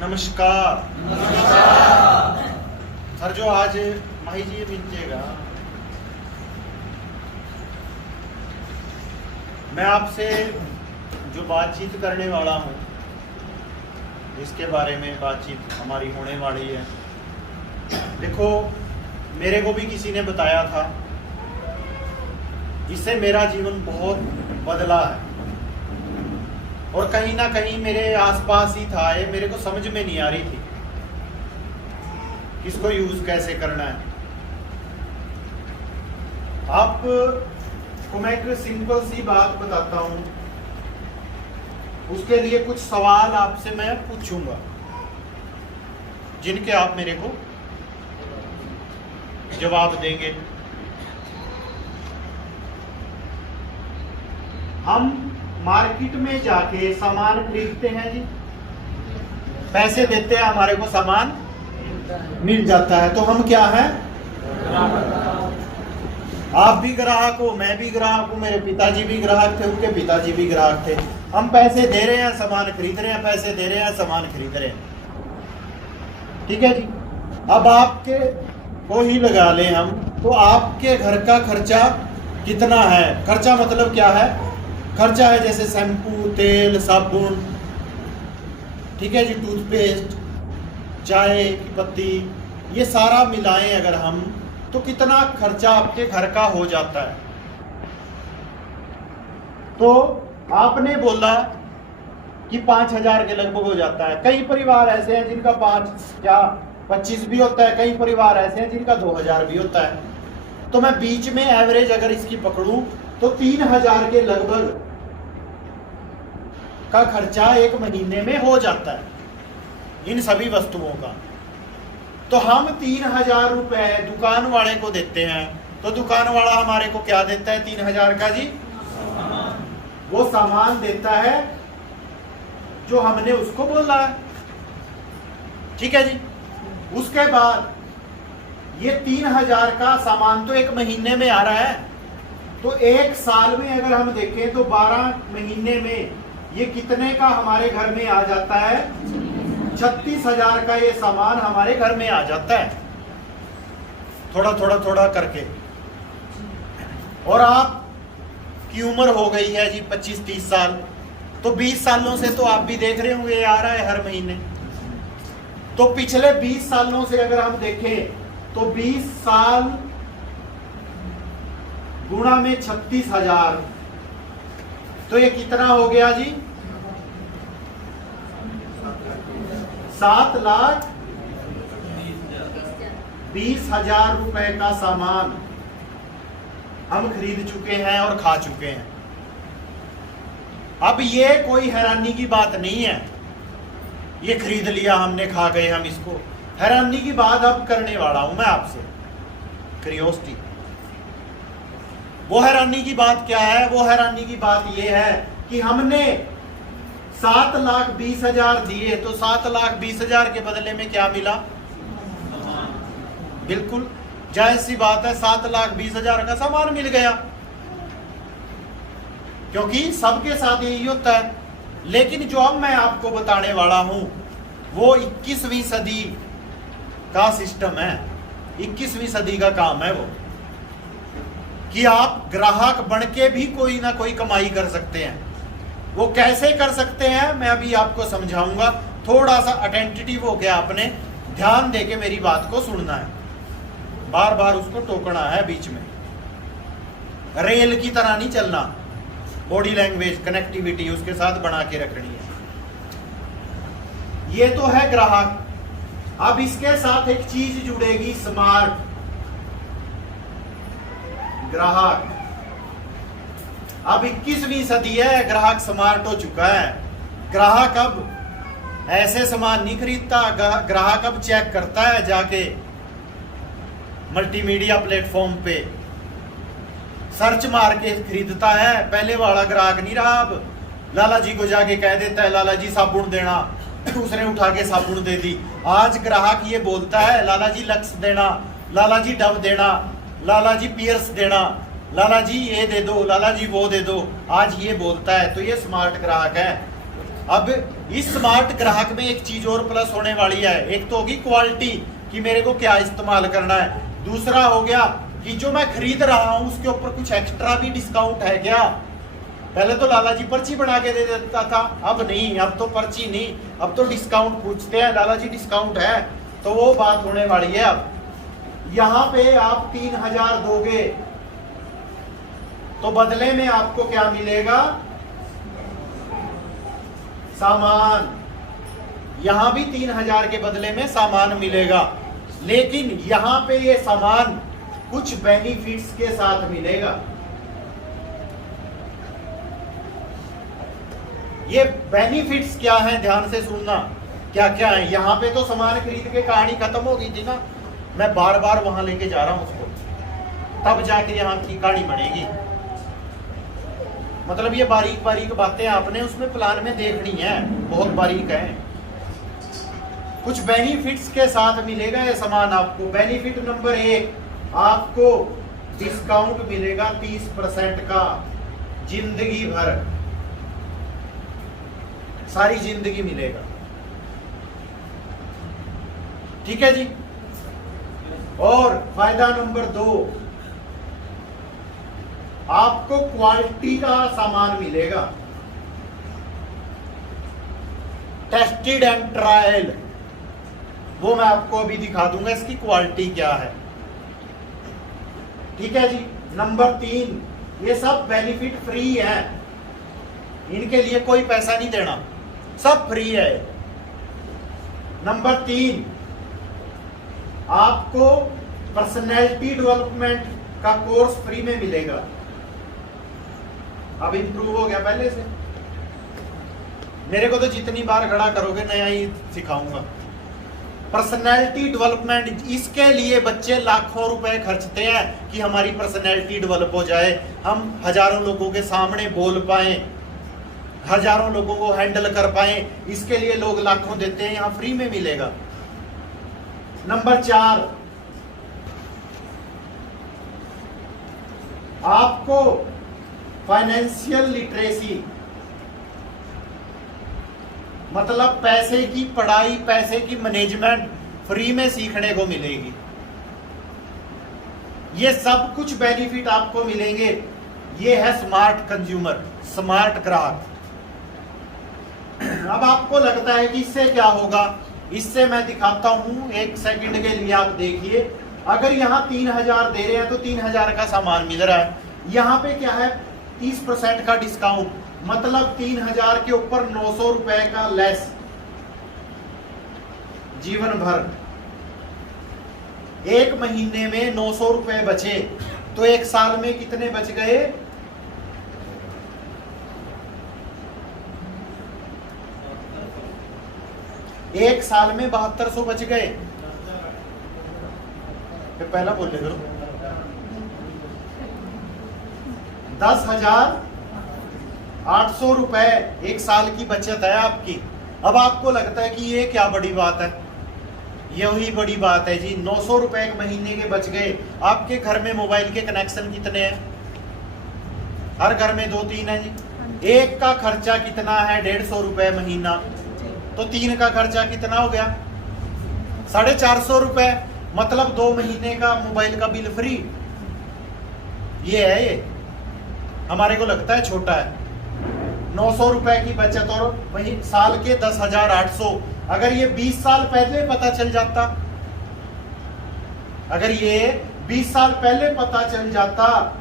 नमस्कार। सर जो आज माही जी मिलेगा, मैं आपसे जो बातचीत करने वाला हूँ इसके बारे में बातचीत हमारी होने वाली है। देखो, मेरे को भी किसी ने बताया था, इससे मेरा जीवन बहुत बदला है और कहीं ना कहीं मेरे आसपास ही था। ये मेरे को समझ में नहीं आ रही थी किसको यूज कैसे करना है। आपको मैं एक सिंपल सी बात बताता हूं, उसके लिए कुछ सवाल आपसे मैं पूछूंगा जिनके आप मेरे को जवाब देंगे। हम मार्केट में जाके सामान खरीदते हैं जी, पैसे देते हैं, हमारे को सामान मिल जाता है, तो हम क्या है? आप भी ग्राहक हो, मैं भी ग्राहक हूं, मेरे पिताजी भी ग्राहक थे, उनके पिताजी भी ग्राहक थे। हम पैसे दे रहे हैं, सामान खरीद रहे हैं, पैसे दे रहे हैं, सामान खरीद रहे हैं। ठीक है जी। अब आपके को ही लगा लें हम, तो आपके घर का खर्चा कितना है? खर्चा मतलब क्या है? खर्चा है जैसे शैम्पू, तेल, साबुन, ठीक है जी, टूथपेस्ट, चाय की पत्ती, ये सारा मिलाएं अगर हम, तो कितना खर्चा आपके घर का हो जाता है? तो आपने बोला कि 5,000 के लगभग हो जाता है। कई परिवार ऐसे हैं जिनका 5 या 25 भी होता है, कई परिवार ऐसे हैं जिनका 2,000 भी होता है। तो मैं बीच में एवरेज अगर इसकी पकड़ूं तो 3,000 के लगभग का खर्चा एक महीने में हो जाता है इन सभी वस्तुओं का। तो हम 3,000 रुपए दुकान वाले को देते हैं, तो दुकान वाला हमारे को क्या देता है? 3,000 का जी वो सामान देता है जो हमने उसको बोला है। ठीक है जी। उसके बाद ये 3,000 का सामान तो एक महीने में आ रहा है, तो एक साल में अगर हम देखें तो 12 महीने में ये कितने का हमारे घर में आ जाता है? 36,000 का ये सामान हमारे घर में आ जाता है, थोड़ा थोड़ा थोड़ा करके। और आप की उम्र हो गई है जी 25-30 साल, तो 20 सालों से तो आप भी देख रहे होंगे आ रहा है हर महीने। तो पिछले 20 सालों से अगर हम देखें तो 20 साल गुणा में 36,000, तो ये कितना हो गया जी? 7,20,000 रुपए का सामान हम खरीद चुके हैं और खा चुके हैं। अब ये कोई हैरानी की बात नहीं है, ये खरीद लिया हमने, खा गए हम इसको। हैरानी की बात अब करने वाला हूं मैं आपसे, क्यूरियोसिटी। वो हैरानी की बात क्या है? वो हैरानी की बात ये है कि हमने 7,20,000 दिए, तो 7,20,000 के बदले में क्या मिला? बिल्कुल जायज सी बात है, 7,20,000 का सामान मिल गया, क्योंकि सबके साथ यही होता है। लेकिन जो अब मैं आपको बताने वाला हूं वो 21वीं सदी का सिस्टम है, 21वीं सदी का काम है वो, कि आप ग्राहक बन के भी कोई ना कोई कमाई कर सकते हैं। वो कैसे कर सकते हैं मैं अभी आपको समझाऊंगा। थोड़ा सा अटेंटिव हो गया, आपने ध्यान देके मेरी बात को सुनना है, बार बार उसको टोकना है, बीच में रेल की तरह नहीं चलना, बॉडी लैंग्वेज कनेक्टिविटी उसके साथ बना के रखनी है। ये तो है ग्राहक। अब इसके साथ एक चीज जुड़ेगी, स्मार्ट ग्राहक। अब 21वीं सदी है, ग्राहक स्मार्ट हो चुका है। ग्राहक अब ऐसे सामान नहीं खरीदता, ग्राहक अब चेक करता है जाके मल्टीमीडिया प्लेटफॉर्म पे, सर्च मार के खरीदता है। पहले वाला ग्राहक नहीं रहा। अब लाला जी को जाके कह देता है लाला जी साबुन देना, उसने उठा के साबुन दे दी। आज ग्राहक ये बोलता है लाला जी लक्स देना, लाला जी डव देना, लाला जी पियर्स देना, लाला जी ये दे दो, लाला जी वो दे दो। आज ये बोलता है, तो ये स्मार्ट ग्राहक है। अब इस स्मार्ट ग्राहक में एक चीज और प्लस होने वाली है। एक तो होगी क्वालिटी कि मेरे को क्या इस्तेमाल करना है, दूसरा हो गया कि जो मैं खरीद रहा हूं उसके ऊपर कुछ एक्स्ट्रा भी डिस्काउंट है क्या। पहले तो लाला जी पर्ची बना के दे देता था, अब नहीं, अब तो पर्ची नहीं, अब तो डिस्काउंट पूछते हैं, लाला जी डिस्काउंट है, तो वो बात होने वाली है। अब यहां पे आप 3000 दोगे तो बदले में आपको क्या मिलेगा, सामान। यहां भी 3000 के बदले में सामान मिलेगा, लेकिन यहां पे ये सामान कुछ बेनिफिट्स के साथ मिलेगा। ये बेनिफिट्स क्या हैं, ध्यान से सुनना, क्या क्या है। यहां पे तो सामान खरीद के कहानी खत्म हो गई थी ना, मैं बार बार वहां लेके जा रहा हूं उसको, तब जाके यहां की कहानी बनेगी। मतलब ये बारीक बारीक बातें आपने उसमें प्लान में देखनी है, बहुत बारीक है। कुछ बेनिफिट्स के साथ मिलेगा ये सामान आपको। बेनिफिट नंबर 1, आपको डिस्काउंट मिलेगा 30% का, जिंदगी भर, सारी जिंदगी मिलेगा। ठीक है जी। और फायदा नंबर 2, आपको क्वालिटी का सामान मिलेगा, टेस्टेड एंड ट्रायल। वो मैं आपको अभी दिखा दूंगा इसकी क्वालिटी क्या है। ठीक है जी। नंबर 3, ये सब बेनिफिट फ्री है, इनके लिए कोई पैसा नहीं देना, सब फ्री है। नंबर 3, आपको पर्सनैलिटी डेवलपमेंट का कोर्स फ्री में मिलेगा। अब इंप्रूव हो गया पहले से, मेरे को तो जितनी बार खड़ा करोगे नया ही सिखाऊंगा। पर्सनैलिटी डेवलपमेंट, इसके लिए बच्चे लाखों रुपए खर्चते हैं कि हमारी पर्सनैलिटी डेवलप हो जाए, हम हजारों लोगों के सामने बोल पाए, हजारों लोगों को हैंडल कर पाए, इसके लिए लोग लाखों देते हैं, यहां फ्री में मिलेगा। नंबर 4, आपको फाइनेंशियल लिटरेसी, मतलब पैसे की पढ़ाई, पैसे की मैनेजमेंट फ्री में सीखने को मिलेगी। ये सब कुछ बेनिफिट आपको मिलेंगे। ये है स्मार्ट कंज्यूमर, स्मार्ट ग्राहक। अब आपको लगता है कि इससे क्या होगा, इससे मैं दिखाता हूं, 1 सेकंड के लिए आप देखिए। अगर यहां 3000 दे रहे हैं तो 3000 का सामान मिल रहा है, यहां पे क्या है 30% का डिस्काउंट, मतलब 3000 के ऊपर 900 रुपए का लेस जीवन भर। एक महीने में 900 रुपए बचे तो एक साल में कितने बच गए, एक साल में 7200 बच गए। पहला बोले करो, 10,800 रुपए एक साल की बचत है आपकी। अब आपको लगता है कि ये क्या बड़ी बात है, यही बड़ी बात है जी। 900 रुपए एक महीने के बच गए। आपके घर में मोबाइल के कनेक्शन कितने हैं, हर घर में 2-3 है जी। एक का खर्चा कितना है, 150 रुपए महीना, तो 3 का खर्चा कितना हो गया, 450 रुपए, मतलब 2 महीने का मोबाइल का बिल फ्री। ये है, ये हमारे को लगता है छोटा है। 900 रुपए की बचत और वही साल के 10,800। अगर ये 20 साल पहले पता चल जाता, अगर ये 20 साल पहले पता चल जाता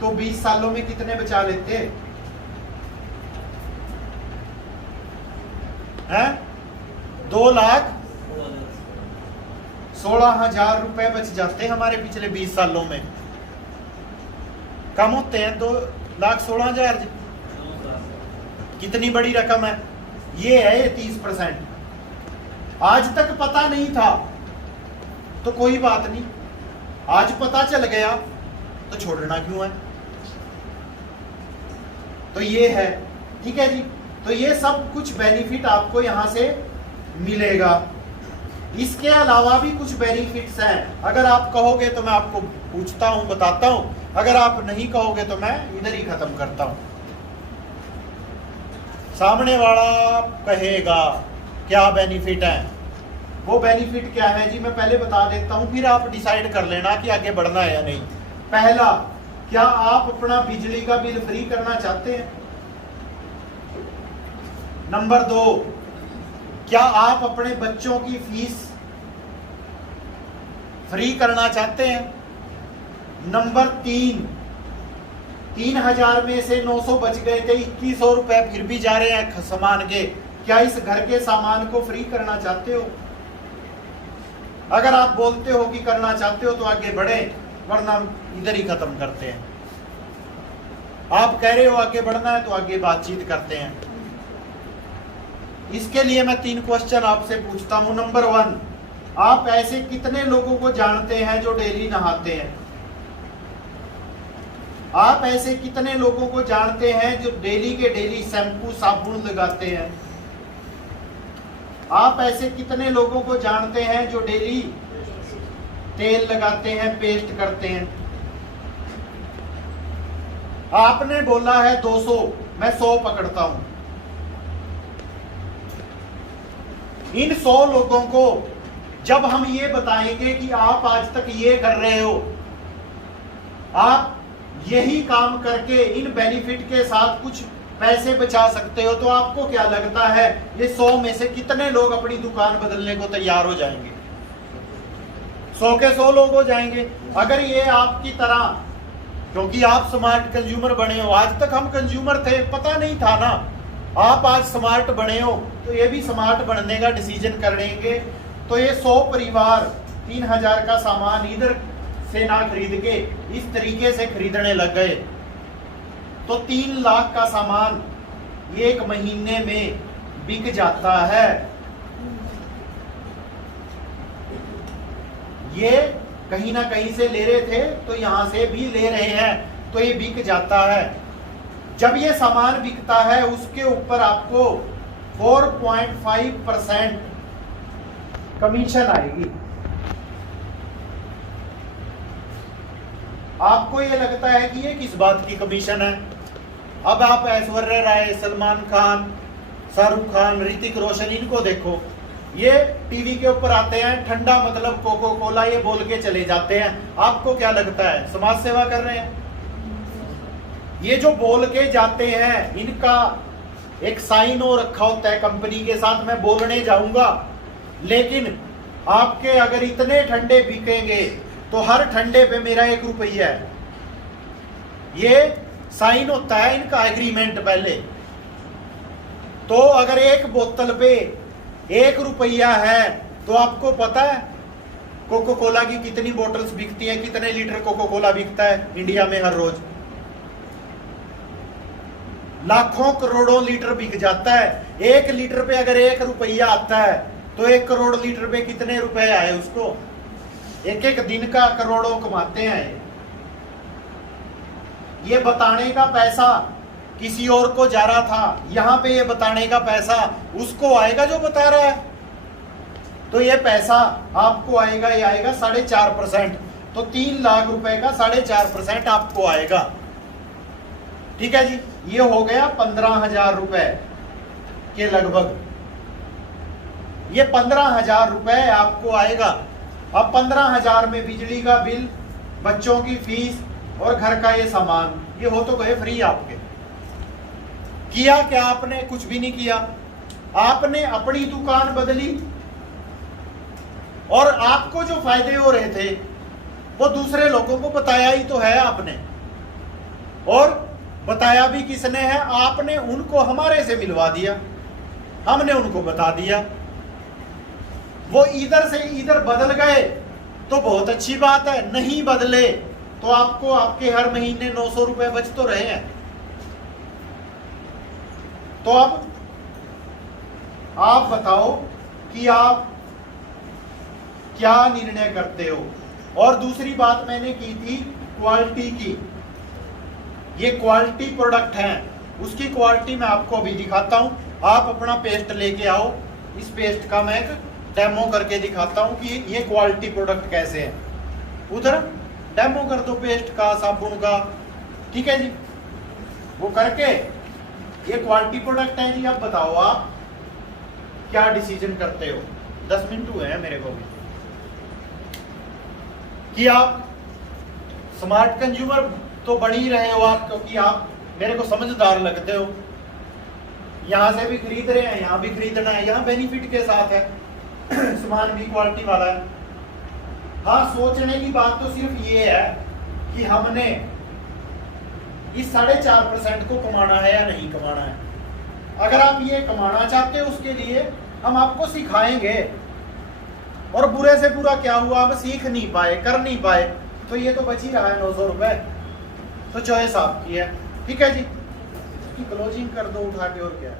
तो 20 सालों में कितने बचा लेते हैं, 2,16,000 रुपए बच जाते हमारे पिछले 20 सालों में। कम होते हैं 2,16,000, कितनी बड़ी रकम है। ये है ये 30%। आज तक पता नहीं था तो कोई बात नहीं, आज पता चल गया तो छोड़ना क्यों है। तो ये है, ठीक है जी। तो ये सब कुछ बेनिफिट आपको यहां से मिलेगा। इसके अलावा भी कुछ बेनिफिट्स हैं। अगर आप कहोगे तो मैं आपको पूछता हूं, बताता हूं। अगर आप नहीं कहोगे तो मैं इधर ही खत्म करता हूं। सामने वाला कहेगा क्या बेनिफिट है। वो बेनिफिट क्या है जी, मैं पहले बता देता हूं, फिर आप डिसाइड कर लेना कि आगे बढ़ना है या नहीं। पहला, क्या आप अपना बिजली का बिल फ्री करना चाहते हैं? नंबर 2, क्या आप अपने बच्चों की फीस फ्री करना चाहते हैं? नंबर 3, 3000 में से 900 बच गए थे, 2100 रुपए फिर भी जा रहे हैं सामान के, क्या इस घर के सामान को फ्री करना चाहते हो? अगर आप बोलते हो कि करना चाहते हो तो आगे बढ़े, वरना इधर ही खत्म करते हैं। आप कह रहे हो आगे बढ़ना है तो आगे बातचीत करते हैं। इसके लिए मैं 3 क्वेश्चन आपसे पूछता हूं। नंबर 1, आप ऐसे कितने लोगों को जानते हैं जो डेली नहाते हैं? आप ऐसे कितने लोगों को जानते हैं जो डेली के डेली शैम्पू साबुन लगाते हैं? आप ऐसे कितने लोगों को जानते हैं जो डेली तेल लगाते हैं, पेस्ट करते हैं? आपने बोला है 200, मैं 100 पकड़ता हूं। इन 100 लोगों को जब हम ये बताएंगे कि आप आज तक ये कर रहे हो, आप यही काम करके इन बेनिफिट के साथ कुछ पैसे बचा सकते हो, तो आपको क्या लगता है ये 100 में से कितने लोग अपनी दुकान बदलने को तैयार हो जाएंगे? 100 के 100 लोग हो जाएंगे। अगर ये आपकी तरह, क्योंकि आप स्मार्ट कंज्यूमर बने हो, आज तक हम कंज्यूमर थे, पता नहीं था ना, आप आज स्मार्ट बने हो तो ये भी स्मार्ट बनने का डिसीजन करेंगे। तो ये 100 परिवार 3000 का सामान इधर से ना खरीद के इस तरीके से खरीदने लग गए, तो 3 लाख का सामान 1 महीने में बिक जाता है। ये कहीं ना कहीं से ले रहे थे तो यहां से भी ले रहे हैं, तो ये बिक जाता है। जब ये सामान बिकता है उसके ऊपर आपको 4.5% कमीशन आएगी। आपको ये लगता है कि ये किस बात की कमीशन है? अब आप ऐश्वर्या राय, सलमान खान, शाहरुख खान, ऋतिक रोशन, इनको देखो, ये टीवी के ऊपर आते हैं, ठंडा मतलब कोको कोला, ये बोल के चले जाते हैं। आपको क्या लगता है समाज सेवा कर रहे हैं? ये जो बोल के जाते हैं, इनका एक साइन हो रखा होता है कंपनी के साथ, मैं बोलने जाऊंगा, लेकिन आपके अगर इतने ठंडे बिकेंगे तो हर ठंडे पे मेरा 1 रुपया है। ये साइन होता है इनका एग्रीमेंट पहले। तो अगर एक बोतल पे 1 रुपया है तो आपको पता है कोको कोला की कितनी बोतल्स बिकती हैं, कितने लीटर कोको कोला बिकता है इंडिया में हर रोज? लाखों करोड़ों लीटर बिक जाता है। 1 लीटर पे अगर 1 रुपया आता है तो 1 करोड़ लीटर पे कितने रुपए आए उसको? एक दिन का करोड़ों कमाते हैं। ये बताने का पैसा किसी और को जा रहा था, यहां पे ये बताने का पैसा उसको आएगा जो बता रहा है, तो ये पैसा आपको आएगा, ये आएगा 4.5%। तो 3 लाख रुपए का 4.5% आपको आएगा। ठीक है जी, ये हो गया 15,000 रुपए के लगभग। ये 15,000 रुपए आपको आएगा। अब 15,000 में बिजली का बिल, बच्चों की फीस और घर का ये सामान, ये हो तो गए फ्री आपके। किया क्या आपने? कुछ भी नहीं किया। आपने अपनी दुकान बदली और आपको जो फायदे हो रहे थे वो दूसरे लोगों को बताया ही तो है आपने। और बताया भी किसने है? आपने उनको हमारे से मिलवा दिया, हमने उनको बता दिया। वो इधर से इधर बदल गए तो बहुत अच्छी बात है, नहीं बदले तो आपको आपके हर महीने 900 रुपए बच तो रहे हैं। तो अब आप बताओ कि आप क्या निर्णय करते हो। और दूसरी बात मैंने की थी क्वालिटी की। ये क्वालिटी प्रोडक्ट हैं, उसकी क्वालिटी मैं आपको अभी दिखाता हूं। आप अपना पेस्ट लेके आओ, इस पेस्ट का मैं एक डेमो करके दिखाता हूं कि ये क्वालिटी प्रोडक्ट कैसे है। उधर डेमो कर दो पेस्ट का, साबुन का। ठीक है जी, वो करके ये क्वालिटी प्रोडक्ट है जी। अब बताओ आप क्या डिसीजन करते हो। 10 मिनट हुए हैं मेरे को भी कि आप स्मार्ट कंज्यूमर तो बन ही रहे हो आप, क्योंकि आप मेरे को समझदार लगते हो। यहां से भी खरीद रहे हैं, यहां भी खरीदना है, यहां बेनिफिट के साथ है, सामान भी क्वालिटी वाला है। हाँ, सोचने की बात तो सिर्फ ये है कि हमने इस 4.5% को कमाना है या नहीं कमाना है। अगर आप ये कमाना चाहते हो उसके लिए हम आपको सिखाएंगे, और बुरे से बुरा क्या हुआ, हम सीख नहीं पाए, कर नहीं पाए, तो ये तो बच ही रहा है 900 रुपए। तो चॉइस आपकी है, ठीक है जी। क्लोजिंग कर दो उठा के, और क्या है।